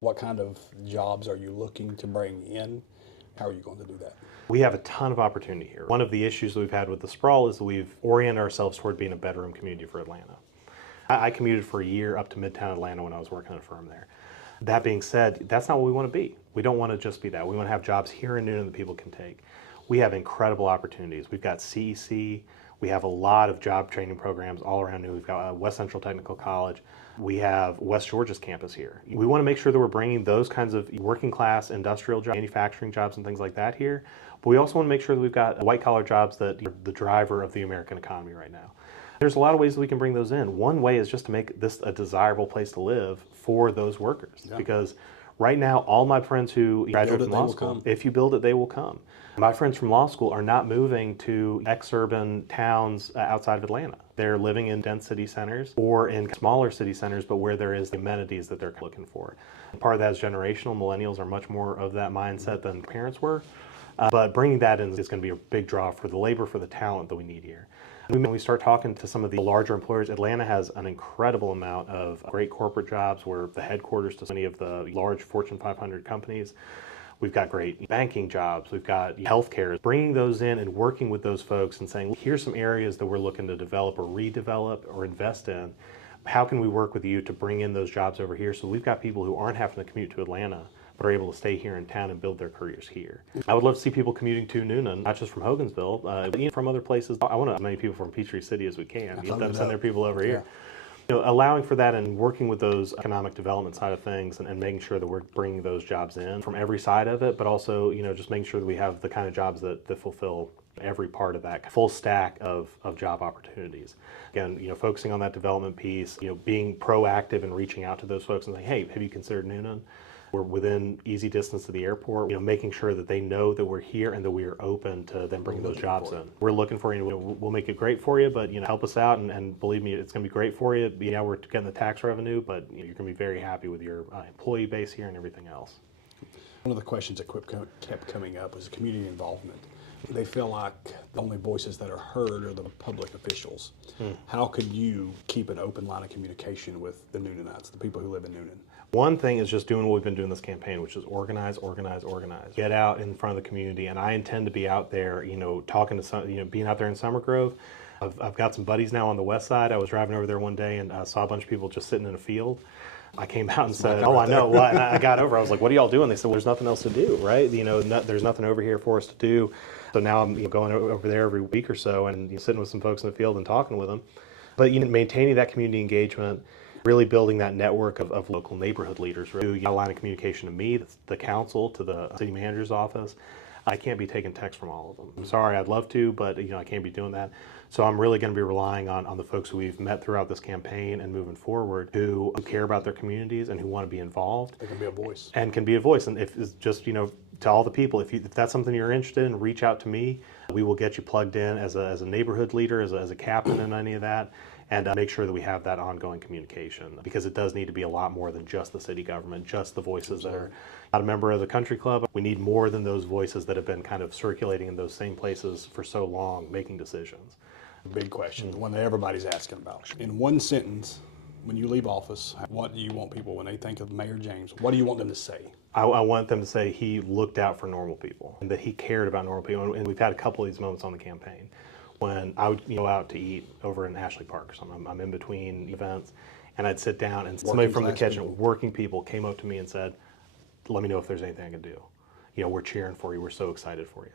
What kind of jobs are you looking to bring in? How are you going to do that? We have a ton of opportunity here. One of the issues that we've had with the sprawl is that we've oriented ourselves toward being a bedroom community for Atlanta. I commuted for a year up to Midtown Atlanta when I was working at a firm there. That being said, that's not what we want to be. We don't want to just be that. We want to have jobs here in Newnan that people can take. We have incredible opportunities. We've got CEC. We have a lot of job training programs all around Newnan. We've got West Central Technical College. We have West Georgia's campus here. We want to make sure that we're bringing those kinds of working class industrial jobs, manufacturing jobs and things like that here. But we also want to make sure that we've got white collar jobs that are the driver of the American economy right now. There's a lot of ways that we can bring those in. One way is just to make this a desirable place to live for those workers. Yeah. Because right now, all my friends who graduate from law school, if you build it, they will come. My friends from law school are not moving to ex-urban towns outside of Atlanta. They're living in dense city centers or in smaller city centers, but where there is the amenities that they're looking for. Part of that is generational. Millennials are much more of that mindset than parents were. But bringing that in is going to be a big draw for the labor, for the talent that we need here. When we start talking to some of the larger employers, Atlanta has an incredible amount of great corporate jobs. We're the headquarters to many of the large Fortune 500 companies. We've got great banking jobs. We've got healthcare. Bringing those in and working with those folks and saying, here's some areas that we're looking to develop or redevelop or invest in. How can we work with you to bring in those jobs over here so we've got people who aren't having to commute to Atlanta but are able to stay here in town and build their careers here. I would love to see people commuting to Newnan, not just from Hogansville, but from other places. I want as many people from Peachtree City as we can. Let them send their people over here. Allowing for that and working with those economic development side of things and making sure that we're bringing those jobs in from every side of it, but also, just making sure that we have the kind of jobs that fulfill every part of that full stack of job opportunities. Again, focusing on that development piece, being proactive and reaching out to those folks and saying, hey, have you considered Newnan? We're within easy distance to the airport, making sure that they know that we're here and that we are open to them bringing those jobs in. We're looking for you. We'll make it great for you, but help us out and believe me, it's going to be great for you. Yeah, we're getting the tax revenue, but you're going to be very happy with your employee base here and everything else. One of the questions that kept coming up was community involvement. They feel like the only voices that are heard are the public officials. How could you keep an open line of communication with the Newnan-ites, the people who live in Newnan? One thing is just doing what we've been doing this campaign, which is organize. Get out in front of the community, and I intend to be out there, talking to some, being out there in Summer Grove. I've got some buddies now on the west side. I was driving over there one day and saw a bunch of people just sitting in a field. I came out and said, "Oh, I know." Well, and I got over. I was like, "What are y'all doing?" They said, "Well, there's nothing else to do, right? There's nothing over here for us to do." So now I'm going over there every week or so and sitting with some folks in the field and talking with them. But maintaining that community engagement, really building that network of local neighborhood leaders who a line of communication to me, the council, to the city manager's office. I can't be taking texts from all of them. I'm sorry, I'd love to, but I can't be doing that. So I'm really going to be relying on the folks who we've met throughout this campaign and moving forward who care about their communities and who want to be involved. They can be a voice. And can be a voice. And if it's just, to all the people, if that's something you're interested in, reach out to me. We will get you plugged in as a neighborhood leader, as a captain in any of that. And make sure that we have that ongoing communication, because it does need to be a lot more than just the city government, just the voices that are not a member of the country club. We need more than those voices that have been kind of circulating in those same places for so long, making decisions. Big question, the one that everybody's asking about. In one sentence, when you leave office, what do you want people, when they think of Mayor James, what do you want them to say? I want them to say he looked out for normal people and that he cared about normal people. And we've had a couple of these moments on the campaign when I would go out to eat over in Ashley Park or something. I'm in between events, and I'd sit down, and somebody from the kitchen, working people, came up to me and said, "Let me know if there's anything I can do. We're cheering for you. We're so excited for you."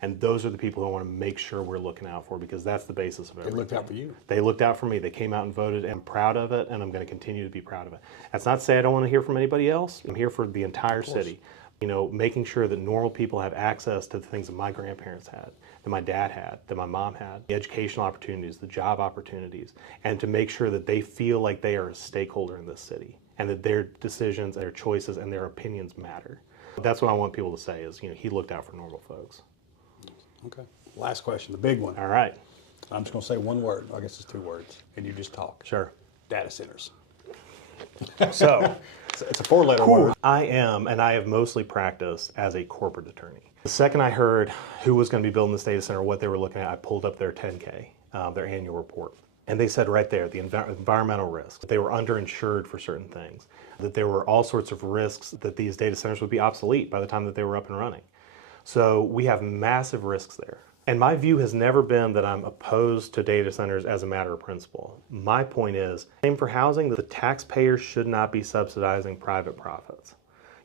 And those are the people who I want to make sure we're looking out for, because that's the basis of everything. They looked out for you. They looked out for me. They came out and voted, and I'm proud of it, and I'm going to continue to be proud of it. That's not to say I don't want to hear from anybody else. I'm here for the entire city. Making sure that normal people have access to the things that my grandparents had, that my dad had, that my mom had, the educational opportunities, the job opportunities, and to make sure that they feel like they are a stakeholder in this city and that their decisions, their choices, and their opinions matter. That's what I want people to say is, he looked out for normal folks. Okay. Last question, the big one. All right. I'm just going to say one word. I guess it's two words, and you just talk. Sure. Data centers. So, it's a four-letter word. I am, and I have mostly practiced as a corporate attorney. The second I heard who was going to be building this data center, what they were looking at, I pulled up their 10K, their annual report. And they said right there, the environmental risks, that they were underinsured for certain things, that there were all sorts of risks that these data centers would be obsolete by the time that they were up and running. So we have massive risks there. And my view has never been that I'm opposed to data centers as a matter of principle. My point is, same for housing, that the taxpayers should not be subsidizing private profits.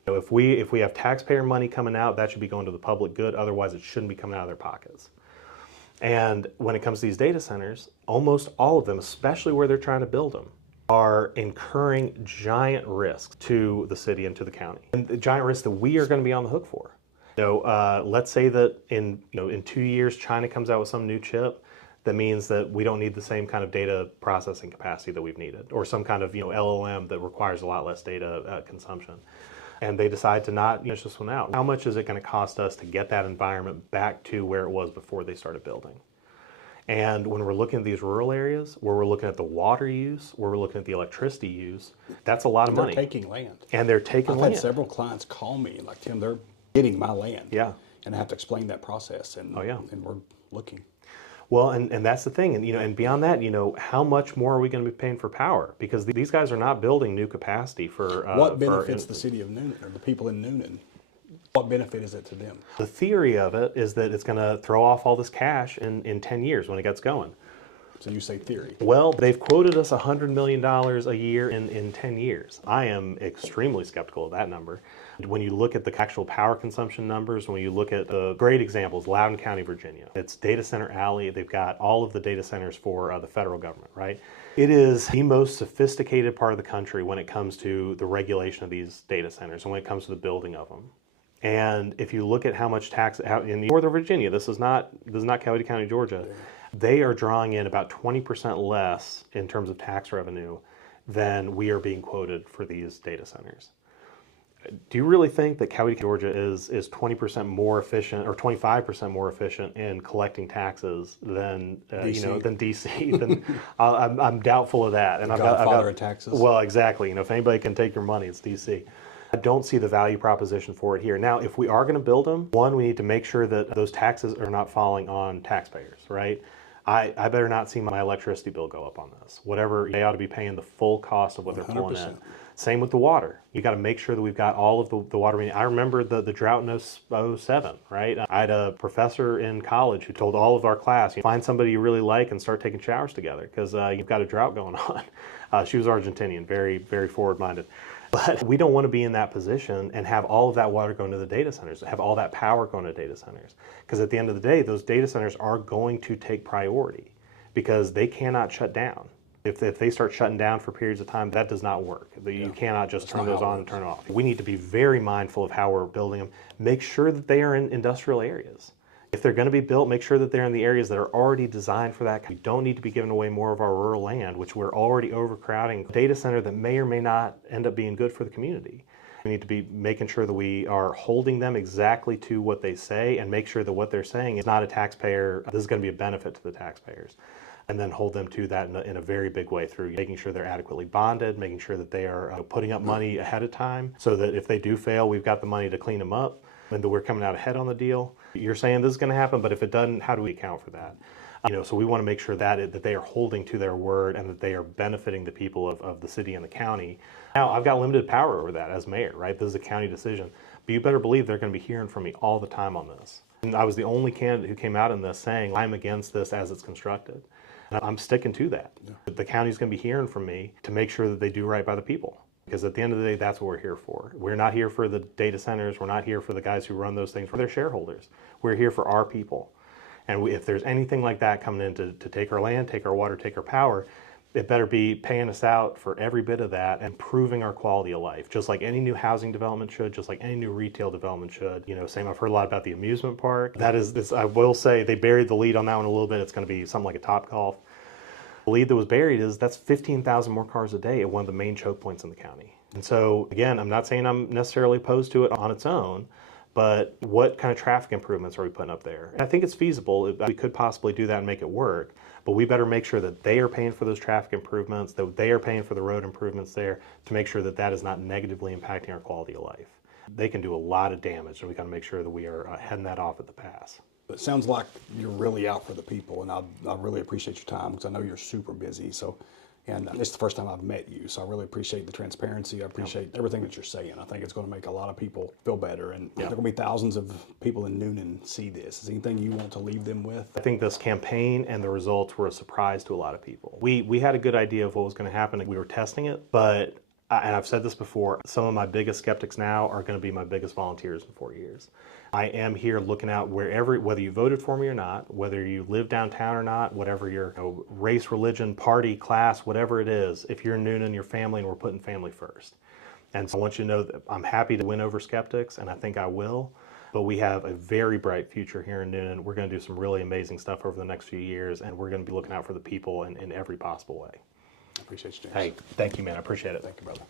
You know, if we have taxpayer money coming out, that should be going to the public good. Otherwise, it shouldn't be coming out of their pockets. And when it comes to these data centers, almost all of them, especially where they're trying to build them, are incurring giant risks to the city and to the county, and the giant risks that we are going to be on the hook for. Let's say that in 2 years, China comes out with some new chip that means that we don't need the same kind of data processing capacity that we've needed, or some kind of LLM that requires a lot less data consumption. And they decide to not finish this one out. How much is it going to cost us to get that environment back to where it was before they started building? And when we're looking at these rural areas, where we're looking at the water use, where we're looking at the electricity use, that's a lot of money. They're taking land. And they're taking I've land. had several clients call me and like, Tim, they're getting my land. Yeah. And I have to explain that process. And, Oh, yeah. And we're looking. Well, and that's the thing, and beyond that, how much more are we going to be paying for power? Because these guys are not building new capacity for. What benefits the city of Newnan or the people in Newnan? What benefit is it to them? The theory of it is that it's going to throw off all this cash in 10 years when it gets going. So you say theory. Well, they've quoted us $100 million a year in 10 years. I am extremely skeptical of that number. When you look at the actual power consumption numbers, when you look at the great examples, Loudoun County, Virginia, it's Data Center Alley. They've got all of the data centers for the federal government, right? It is the most sophisticated part of the country when it comes to the regulation of these data centers and when it comes to the building of them. And if you look at how much tax out in Northern Virginia, this is not Coweta County, Georgia, they are drawing in about 20% less in terms of tax revenue than we are being quoted for these data centers. Do you really think that Coweta, Georgia is 20% more efficient or 25% more efficient in collecting taxes than DC. Than DC? I'm doubtful of that. And I've Godfather of taxes. Well, exactly. If anybody can take your money, it's DC. I don't see the value proposition for it here. Now, if we are going to build them, one, we need to make sure that those taxes are not falling on taxpayers, right? I better not see my electricity bill go up on this. Whatever, they ought to be paying the full cost of what they're pulling in. Same with the water. You got to make sure that we've got all of the water. I remember the drought in 07, right? I had a professor in college who told all of our class, find somebody you really like and start taking showers together because you've got a drought going on. She was Argentinian, very, very forward-minded. But we don't want to be in that position and have all of that water going to the data centers, have all that power going to data centers. Because at the end of the day, those data centers are going to take priority because they cannot shut down. If they start shutting down for periods of time, that does not work. You cannot just turn those on and turn it off. We need to be very mindful of how we're building them. Make sure that they are in industrial areas. If they're going to be built, make sure that they're in the areas that are already designed for that. We don't need to be giving away more of our rural land, which we're already overcrowding. A data center that may or may not end up being good for the community. We need to be making sure that we are holding them exactly to what they say and make sure that what they're saying is not a taxpayer. This is going to be a benefit to the taxpayers. And then hold them to that in a very big way through making sure they're adequately bonded, making sure that they are putting up money ahead of time so that if they do fail, we've got the money to clean them up and that we're coming out ahead on the deal. You're saying this is going to happen, but if it doesn't, how do we account for that? So we want to make sure that they are holding to their word and that they are benefiting the people of the city and the county. Now, I've got limited power over that as mayor, right? This is a county decision. But you better believe they're going to be hearing from me all the time on this. And I was the only candidate who came out in this saying, I'm against this as it's constructed. And I'm sticking to that. Yeah. The county's going to be hearing from me to make sure that they do right by the people. Because at the end of the day, that's what we're here for. We're not here for the data centers. We're not here for the guys who run those things. We're their shareholders. We're here for our people. And if there's anything like that coming in to take our land, take our water, take our power, it better be paying us out for every bit of that and improving our quality of life, just like any new housing development should, just like any new retail development should. Same, I've heard a lot about the amusement park. That is, this, I will say, they buried the lead on that one a little bit. It's going to be something like a Topgolf. The lead that was buried is that's 15,000 more cars a day at one of the main choke points in the county. And so, again, I'm not saying I'm necessarily opposed to it on its own, but what kind of traffic improvements are we putting up there? I think it's feasible. We could possibly do that and make it work, but we better make sure that they are paying for those traffic improvements, that they are paying for the road improvements there to make sure that that is not negatively impacting our quality of life. They can do a lot of damage, and we got to make sure that we are heading that off at the pass. It sounds like you're really out for the people, and I really appreciate your time because I know you're super busy. So, and it's the first time I've met you, so I really appreciate the transparency. I appreciate everything that you're saying. I think it's going to make a lot of people feel better, and there are going to be thousands of people in Newnan see this. Is there anything you want to leave them with? I think this campaign and the results were a surprise to a lot of people. We had a good idea of what was going to happen. We were testing it, but and I've said this before, some of my biggest skeptics now are going to be my biggest volunteers in 4 years. I am here looking out whether you voted for me or not, whether you live downtown or not, whatever your race, religion, party, class, whatever it is, if you're Newnan, your family, and we're putting family first. And so I want you to know that I'm happy to win over skeptics, and I think I will. But we have a very bright future here in Newnan. We're going to do some really amazing stuff over the next few years, and we're going to be looking out for the people in every possible way. I appreciate you, James. Hey, thank you, man. I appreciate it. Thank you, brother.